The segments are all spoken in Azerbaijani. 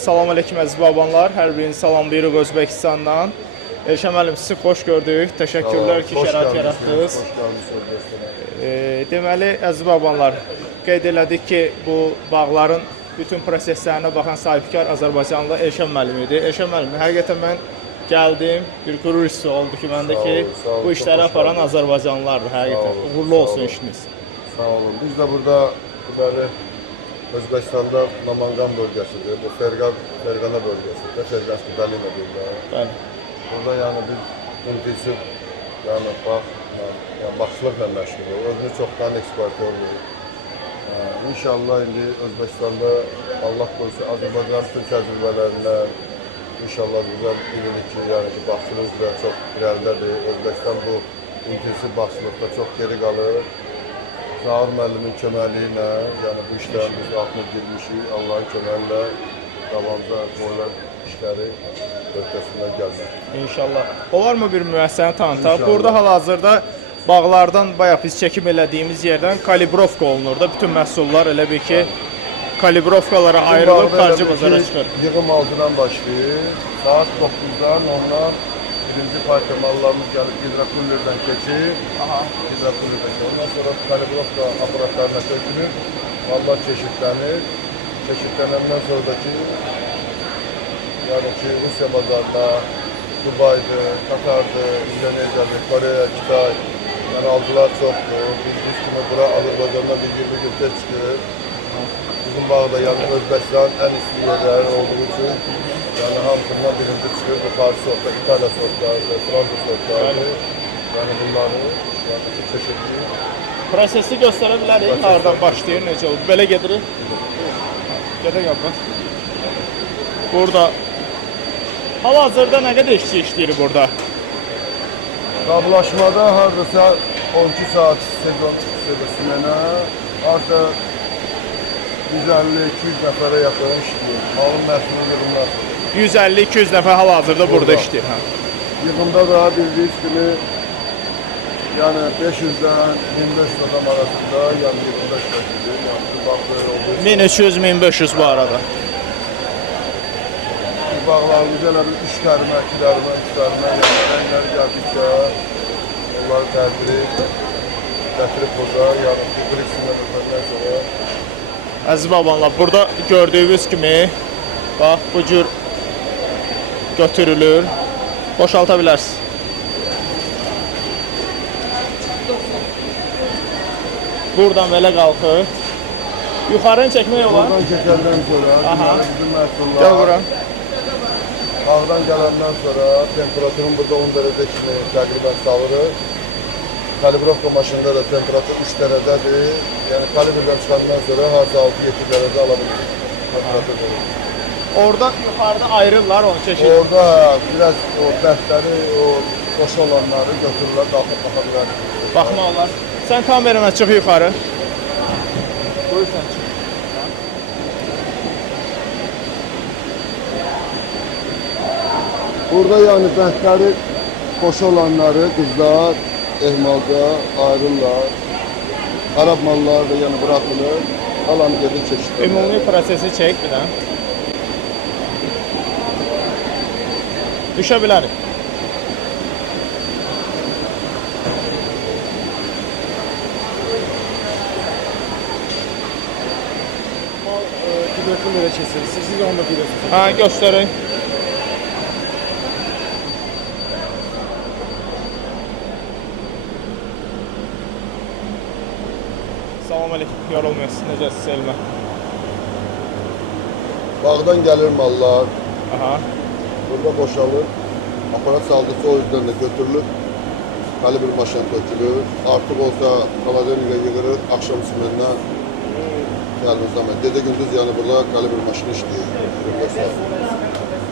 Salam aleyküm əziz babanlar. Hər birini salamlayırıq Özbəkistandan. Elşən müəllim, sizi xoş gördük. Təşəkkürlər ki, şərait yaratdınız. Deməli, əziz babanlar, qeyd elədik ki, bu bağların bütün proseslərinə baxan sahibkar Azərbaycanlı Elşən müəllim idi. Elşən müəllim, həqiqətən mən gəldim, bir qürur hissi oldu ki, məndə ki, bu işləri aparan Azərbaycanlılardır, həqiqətən. Uğurlu olsun işiniz. Sağ olun. Biz də burada Özbəkistanda Namanqan bölgəsidir, bu Ferqana bölgəsidir, Ferqanski Dalina deyirlər. Bəli. Burada yəni biz intensiv, yəni baxışlıqla məşğuluq, özünü çoxdan eksportörlüyük. İnşallah indi Özbəkistanda Allah qoysa Azərbaycan bütün təcrübələrindən inşallah güzel bilirik ki, yəni ki, baxışınız da çox irəlidədir. Özbəkistan bu intensiv baxışlıqda çox geri qalır. Zahir müəllimin köməliyi ilə, yəni bu işlərin biz altına girmişik, Allahın köməli ilə davamda qoyulan işləri öhdəsindən gəlmək. İnşallah. Olarmı bir müəssisəni tanıtaq? Burada hal-hazırda bağlardan bayaq biz çəkim elədiyimiz yerdən kalibrovka olunur da. Bütün məhsullar elə bir ki, kalibrovkalara ayrılıb xarici bazara çıxır. Yığım 6-dan başlayır, saat 9-dan ondan birinci partiya mallarımız gəlib hidrokullerdən keçir. Hidrokullerdən keçir. Ondan sonra kalibrovka aparatlarına tökülür, mallar çeşitlənir. Çeşitlənəndən sonradakı yəni ki, Rusiya bazarına, Dubay'dır, Katar'dır, İndonezya'dır, Kore'ye, Kitay, yəni alıcılar çoxdur. Biz kimi bura Azərbaycan'da bir 20 gün çıxır. Bizim bağda yəni Özbəkistan ən isti yerləri olduğu üçün yani hamısından birinci çıxır, yuxarı sortlar, İtalya sortlarıdır, Fransız sortlarıdır. Yəni bunları yəni çeşitli. Prosesi göstərə bilərik, hardan başlayır, necə olur. Belə gedirik. Gedək yapın. Burada hal-hazırda nə qədər işçi işləyir burada? Qablaşmada hardasa 12 saat sezon sürəsində artıq 150-200 nəfərə yaxın işləyir. Malın məhsulunu yığımlar. 150-200 nəfər hal-hazırda burada işləyir. Yığımda da bildiyiniz kimi yəni 500-dən 1500 adam arasında yəni yığımda işləyir. Yəni bu bağlar olduğu 1300-1500 bu arada. Bu bağlarımız elə bir 3 tərmə, 2 tərmə, 3 tərmə yəni rəngləri gəldikcə onları tədbiri gətirib burada yəni bu qriksindən ötəndən sonra Əziz babanlar, burada gördüyünüz kimi bax bu cür götürülür. Boşalta bilərsiniz. Buradan belə qalxır. Yuxarını çəkmək olar. buradan keçəndən sonra yəni bizim Gəl məhsullar bura. bağdan gələndən sonra temperaturun burada 10 dərəcə kimi təqribən salırıq. Kalibrovka maşında da temperatur 3 dərəcədir. Yəni kalibrdən çıxandan sonra harca 6-7 dərəcə alabilir. Orada yuxarıda ayrırlar onu çeşit. Orada biraz o bəhtləri, o boş olanları götürürlər, qalxıb baxa bilərik. Baxma olar. Sən kamerana çıx yuxarı. Buyursan çıx. Burada yəni bəhtləri boş olanları qızlar ehmalda ayrırlar. Arab malları da yəni bırakılır. Alanı gedir çeşitler. Ümumi prosesi çək bir də. Düşə bilərik. Hidrokullerə keçirsiniz. Siz onda bilirsiniz. Ha, göstərin. Salam aleyküm, yorulmayasın, necəsiz Elmə? Bağdan gəlir mallar. Aha. Burada boşalır. Aparat saldıqca o yüzden de götürülür. Kalibr maşına tökülür. Artıq olsa kaladenikə yığırıq. Akşam sümürünə gəlmir zaman. Gecə gündüz yəni burada kalibr maşını işləyir.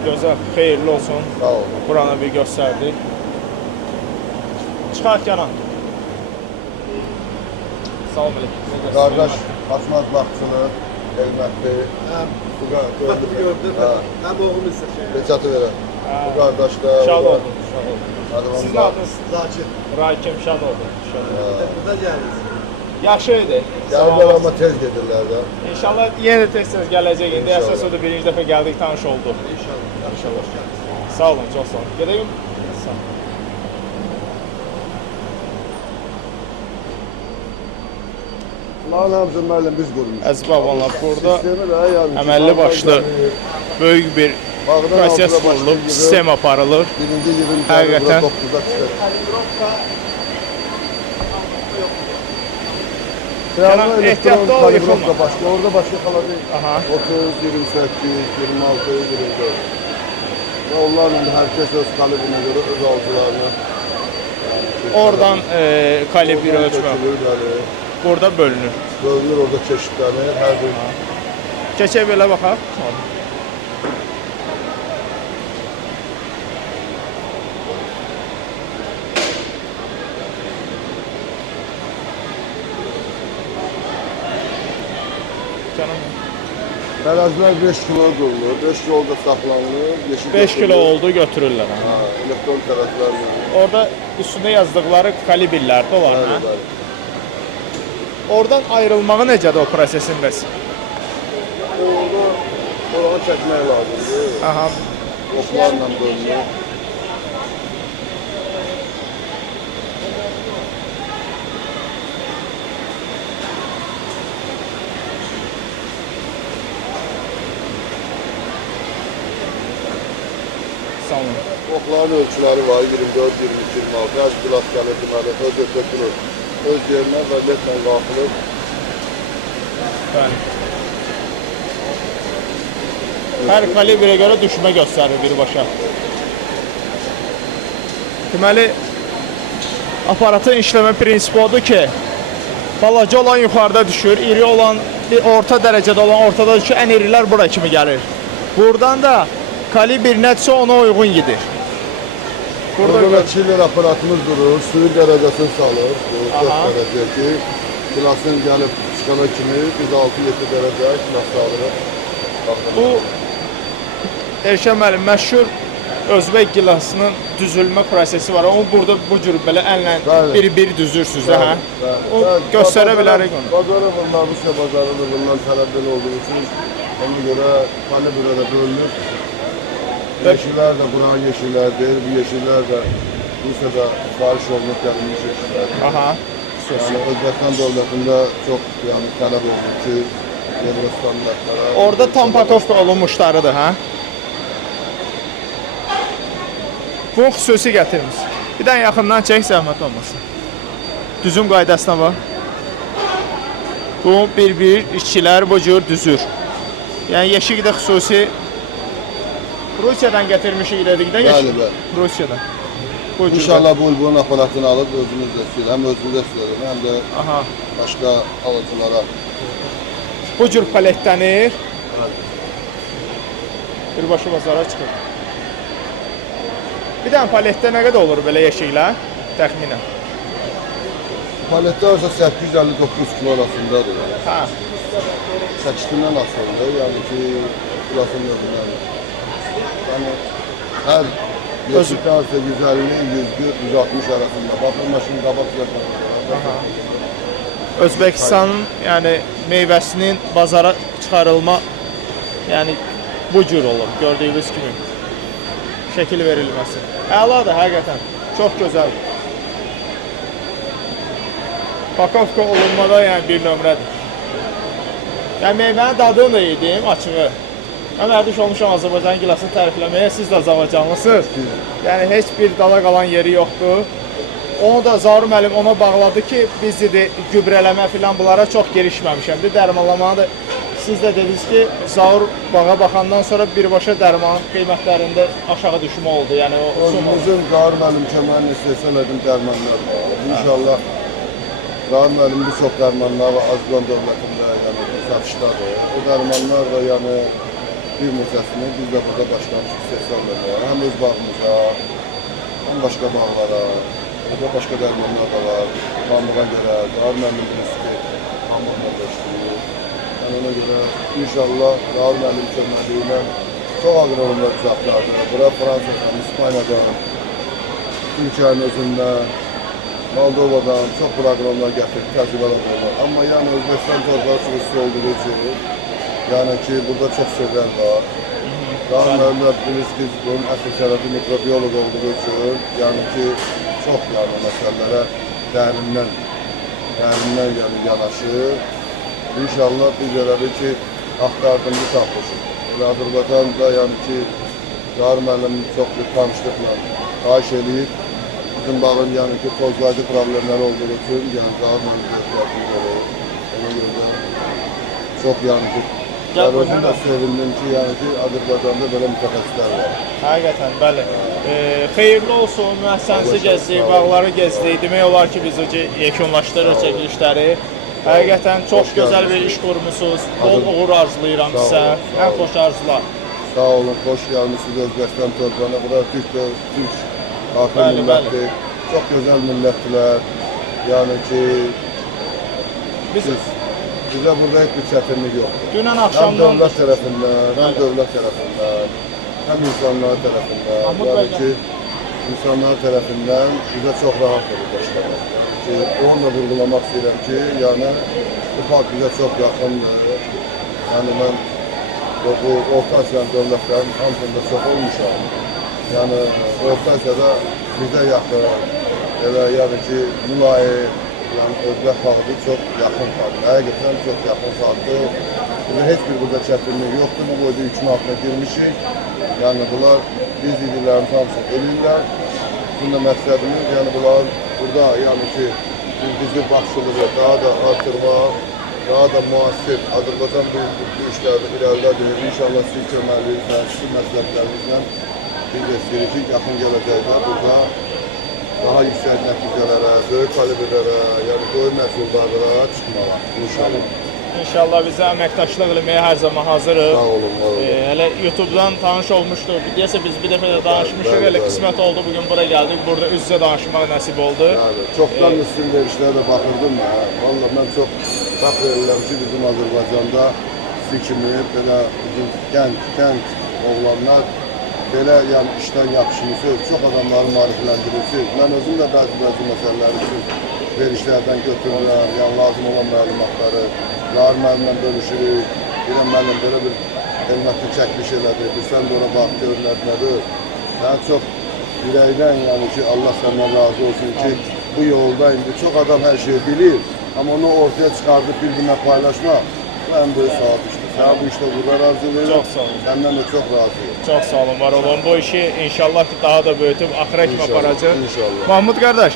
Gözəl, xeyirli olsun. Sağ olun. Buranı bir göstərdik. Çıxart yanan. Salam aleyküm. Qardaş Asmaz Baxçılıq, Elmətli. Bu gördüm. Hem oğlum istəşək. Reçatı verən. Bu qardaş da. Şad oldum, şad oldum. Adamın Sizin adınız Zakir. Rakim, şad oldum. Burada gəldiniz. Yaxşı idi. Sağ Gəlirlər olun. amma tez gedirlər də. İnşallah yenə də tez-tez gələcək. İndi İnşallah. əsas odur birinci dəfə gəldik, tanış olduq. İnşallah. Sağ olun, çox sağ olun. Gedəyim. Sağ olun. Bunların hamısı müəllim biz qurmuşuq. Əziz babanlar, burada Sistemi də yəni ki, əməlli bağdan başlı gəlir, böyük bir bağdan proses altına qurulub, başlayır, sistem aparılır. Birinci yığın Həqiqətən. 9-da çıxır. Yəni, ehtiyatlı ol, yıxılma. Başqa, orada başqa xala deyil. Aha. 30, 28, 26, 24. Və onlar indi hər kəs öz kalibrinə görə öz alıcılarına Oradan kalibri ölçmə. ölçülür, bəli. Burada bölünür. Bölünür, orada çeşidlənir, hər bir Keçək belə baxaq. Canım. tərəzilər 5 kilo qurulur, 5 kilolda saxlanılır, yeşil 5 kilo oldu götürürlər. Ha, elektron tərəzlərlə. Orada üstündə yazdıqları kalibrlərdir onlar. Bəli, Hə? bəli. Oradan ayrılmağı necədir o prosesin bəs? Orada orağı çəkmək lazımdır. Aha. Oklarla bölünür. Sağ olun. Okların ölçüləri var, 24, 22, 26. Hər gilas gəlir, deməli, öz ötürülür. Öz yerinə və ledlə qalxılır. Bəli. Hər kalibrə görə düşmə göstərir birbaşa. Deməli, aparatın işləmə prinsipi odur ki, balaca olan yuxarıda düşür, iri olan, orta dərəcədə olan ortada düşür, ən irilər bura kimi gəlir. Buradan da kalibr nədirsə ona uyğun gedir. Burada da chiller aparatımız durur, suyun dərəcəsini salır. Bu 4 Aha. dərəcə ki, gilasın gəlib çıxana kimi biz 6-7 dərəcə gilas salırıq. Bu Erşən müəllim məşhur Özbək gilasının düzülmə prosesi var. Onu burada bu cür belə əllə Bəli. bir-bir düzürsüz də, hə? O Bəli. göstərə bilərik onu. Bazarı bunlar, Rusiya bazarıdır, bundan tələbdən olduğu üçün ona görə kalibrə də bölünür. Yeşiller de buranın yeşillerdir, bu yeşiller de Rusya'da sipariş olunub gəlmiş yeşillerdir. Aha. Yani Özbekistan devletinde çok yani talep oldu ki Euro standartlara. Orada tam pakovka olunmuşlarıdır, hə? Bu xüsusi gətirmiş. Bir dənə yaxından çək, zəhmət olmasın. Düzüm qaydasına bax. Bu bir-bir işçilər bu cür düzür. Yəni yeşik də xüsusi Rusiyadan gətirmişik dedik də yeşik. Bəli, bəli. Rusiyadan. Bu cür. İnşallah bu bunun aparatını alıp özümüz de istedim. Hem özümüz istedim hem de Aha. başka alıcılara. Bu cür paletlənir. Birbaşa bazara çıxır. Bir dənə paletdə nə qədər olur belə yeşiklər? Təxminən. Palette olsa 859 kilo arasındadır. Hə. Çəkisindən asıldır. Yani ki klasın yönünden. Yani her yeşikte olsa 150, 140, 160 arasında. Bakın maşın qabaq yapar. Özbəkistanın yəni meyvəsinin bazara çıxarılma yəni bu cür olur gördüyünüz kimi. Şəkil verilməsi. Əladır həqiqətən. Çox gözəl. Pakovka olunmada yəni bir nömrədir. Yəni meyvənin dadını da yedim açığı. Mən ərdiş olmuşam Azərbaycan gilasını tərifləməyə, siz də Azərbaycanlısınız. Yəni heç bir dala qalan yeri yoxdur. Onu da Zaur müəllim ona bağladı ki, biz dedi gübrələmə filan bunlara çox girişməmişəm. Dərmanlamağı da siz də dediniz ki, Zaur bağa baxandan sonra birbaşa dərman qiymətlərində aşağı düşmə oldu. Yəni o sum oldu. Özümüzün Zaur müəllim köməyini istəsələdim dərmanlar. İnşallah Zaur müəllim bir çox dərmanlar var Azqon dövlətində yəni satışdadır. O dərmanlar da yəni bir neçəsini biz də burada başlamışıq istəsələmə. Həm öz bağımıza, həm başqa bağlara. Burada başqa dərmanlar da var. Pambığa görə, Zaur müəllim riski pambıqla başlayır. Yəni ona görə inşallah Zaur müəllim köməyi ilə çox aqrarlar uzaqlardır. Bura Fransadan, İspaniyadan, Türkiyənin özündən, Moldovadan çox proqramlar gətirdik, təcrübələr var. Amma yəni Özbəkistan torpağı sürüsü olduğu üçün, yəni ki, burada çox sözlər var. Daha müəllimlər bilirsiniz ki, bunun əsl şərəfi mikrobiyoloq olduğu üçün, yəni ki, çox yəni məsələlərə dərindən yəni yanaşır. İnşallah biz elədik ki, axtardığımızı tapmışıq. Azərbaycanda yəni ki, Çağrı müəllim çox bir tanışlıqla xahiş edib. Bizim bağın yəni ki, tozlayıcı problemləri olduğu üçün, yəni Çağrı müəllim göstərdiyimiz olur. Ona görə çox yəni ki, özüm də sevindim ki, yəni ki, Azərbaycanda belə mütəxəssislər var. Həqiqətən, bəli. Xeyirli olsun, müəssisənizi gəzdik, bağları gəzdik. Demək olar ki, biz yekunlaşdırırıq çəkilişləri. Həqiqətən çox gözəl bir iş qurmusunuz. Bol uğur arzulayıram sizə. Ən xoş arzular. Sağ olun, xoş gəlmişsiniz Özbəkistan torpağına. Bura Türk xalqı millətdir. Çox gözəl millətdilər. Yəni ki, bizə burada heç bir çətinlik yoxdur. Dünən Həm axşamdan dövlət tərəfindən, həm dövlət tərəfindən, həm insanlar tərəfindən. Yəni ki, insanlar tərəfindən bizə çox rahat olur başlamaq. Onu da vurgulamaq istəyirəm ki, yəni bu xalq bizə çox yaxındır. Yəni mən bu Orta Asiyanın dövlətlərinin hamısında çox olmuşam. Yəni Orta Asiyada bizə yaxın, elə yəni ki, mülayim, yəni Özbək xalqı çox yaxın xalqdır. Həqiqətən çox yaxın xalqdır. Bizə heç bir burada çətinlik yoxdur. Bu boyda yükün altına girmişik. Yəni bunlar biz idilərin hamısını eləyirlər. Bizim də məqsədimiz, yəni bunlar burada yəni ki, bizi baxışılığı daha da artırmaq, daha da müasir Azərbaycan bu işlərdə irəlilədir. İnşallah sizin köməklərinizlə, sizin məsləhətlərinizlə biz də istəyirik ki, yaxın gələcəkdə burada daha yüksək nəticələrə, böyük kalibrlərə, yəni böyük məhsullarlara çıxmağa inşallah. İnşallah bizə əməkdaşlıq eləməyə hər zaman hazırıq. Sağ olun, var olun. Elə YouTube'dan tanış olmuşduq. Deyəsə biz bir dəfə də danışmışıq. Elə qismət oldu, bugün bura gəldik. Burada üz-üzə danışmaq nəsib oldu. Yəni, çoxdan sizin verişlərə də baxırdım mən. Vallahi mən çox fəxr edirəm ki, bizim Azərbaycanda sizi kimi belə bizim gənc oğlanlar belə yəni işdən yapışmışsınız, çox adamları maarifləndirirsiniz. Mən özüm də bəzi məsələləri üçün verişlərdən götürürəm, yəni lazım olan məlumatları. Çağrı müəllimlə bölüşürük, bir müəllim belə bir elmətli çəkiliş elədir, sən də ona bax, gör nədir. Mən çox ürəkdən yəni ki, Allah səndən razı olsun ki, bu yolda indi çox adam hər şeyi bilir, amma onu ortaya çıxardıb bir-birinə paylaşmaq, bu ən böyük savab işdir. Sənə bu işdə uğurlar arzulayırım, Çox sağ olun. səndən də çox razıyım. Çox sağ olun, var olun. Bu işi inşallah ki, daha da böyütüb axıra kimi aparacaq. İnşallah. Mahmud qardaş,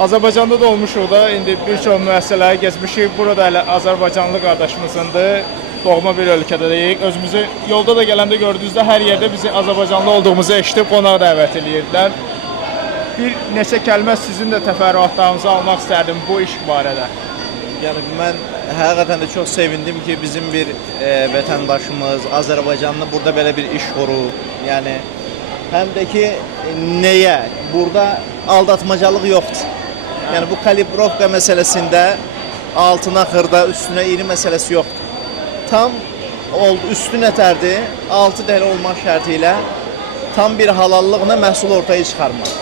Azərbaycanda da olmuşuq da, indi bir çox müəssisələri gezmişik. Burada hələ Azərbaycanlı qardaşımızındır. Doğma bir ölkədəyik. Özümüzü yolda da gələndə gördüyünüzdə hər yerdə bizi Azərbaycanlı olduğumuzu eşidib qonaq dəvət edirdilər. Bir neçə kəlmə sizin də təfərrüatlarınızı almaq istərdim bu iş barədə. Yəni mən həqiqətən də çox sevindim ki, bizim bir vətəndaşımız Azərbaycanlı burada belə bir iş qurub. Yəni həm də ki nəyə? Burada aldatmacalıq yoxdur. Yəni bu kalibrovka məsələsində altına xırda, üstünə iri məsələsi yoxdur. Tam oldu, üstü nətərdir? 6 dənə olmaq şərti ilə tam bir halallıqla məhsul ortaya çıxarmaq.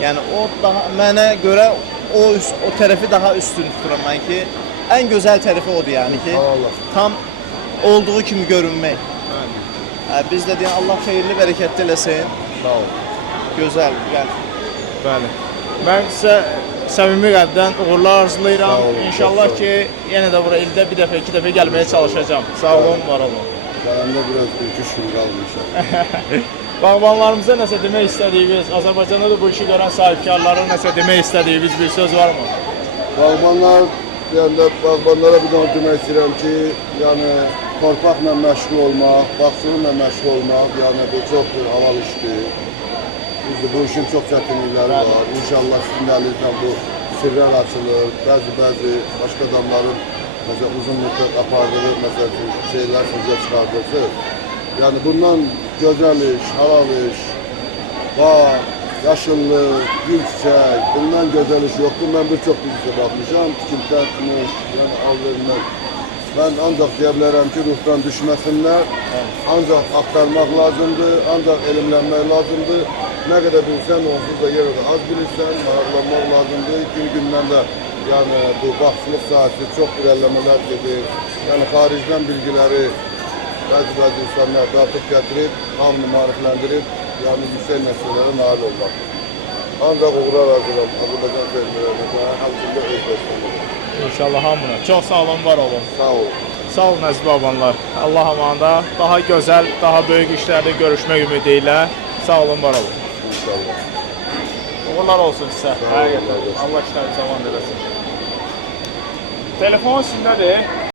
Yəni o daha mənə görə o tərəfi daha üstün tuturam mən ki, ən gözəl tərəfi odur yəni ki, tam olduğu kimi görünmək. Biz də deyən Allah xeyirli, bərəkətli eləsin. Sağ olun. Gözəl, yəni. Bəli. Mən sizə səmimi qəlbdən uğurlar arzulayıram. Sağ olun, İnşallah çok sağ ki, yenə də bura ildə bir dəfə, iki dəfə gəlməyə çalışacağam. Sağ olun, var olun. Səndə biraz bir gün qalmışam. Bağbanlarımıza nəsə demək istədiyiniz, Azərbaycanda da bu işi görən sahibkarlara nəsə demək istədiyiniz bir söz varmı? Bağbanlar, yəni bağbanlara bir daha demək istəyirəm ki, yəni torpaqla məşğul olmaq, bağçılıqla məşğul olmaq, yəni bu çox bir halal işdir. Bu işin çox çətinlikləri var. İnşallah sizin əlinizdən bu sirlər açılır. Bəzi başqa adamların məsələn uzun müddət apardığı məsələn şeylər sizə çıxardılır. Yəni bundan gözəl iş, halal iş, bağ, yaşıllıq, gül çiçək, bundan gözəl iş yoxdur. Mən bir çox bizə baxmışam, tikintidən, yəni alvermək. Mən ancaq deyə bilərəm ki, ruhdan düşməsinlər, ancaq axtarmaq lazımdır, ancaq elmlənmək lazımdır. ne kadar bilsen onsuz da yerde az bilirsen, ağırlanmak lazımdır. Günden de yani bu baksılık saati çok ilerlemeler dedi. Yani haricden bilgileri bazı insanlar dağıtıp getirip, hamını mariflendirip, yani yüksek meselelere nail olmak. Ancak uğrar Azerbaycan fermerlerine halkında özleştirmek. İnşallah hamına. Çox sağ olun, var olun. Sağ olun. Sağ olun əziz babanlar. Allah amanında daha gözəl, daha böyük işlərdə görüşmək ümidi ilə. Sağ olun, var olun. İnşallah. Uğurlar olsun sizə. olun, Həqiqətən. Allah olsun. Allah işləri zaman eləsin. Telefon sizindədir.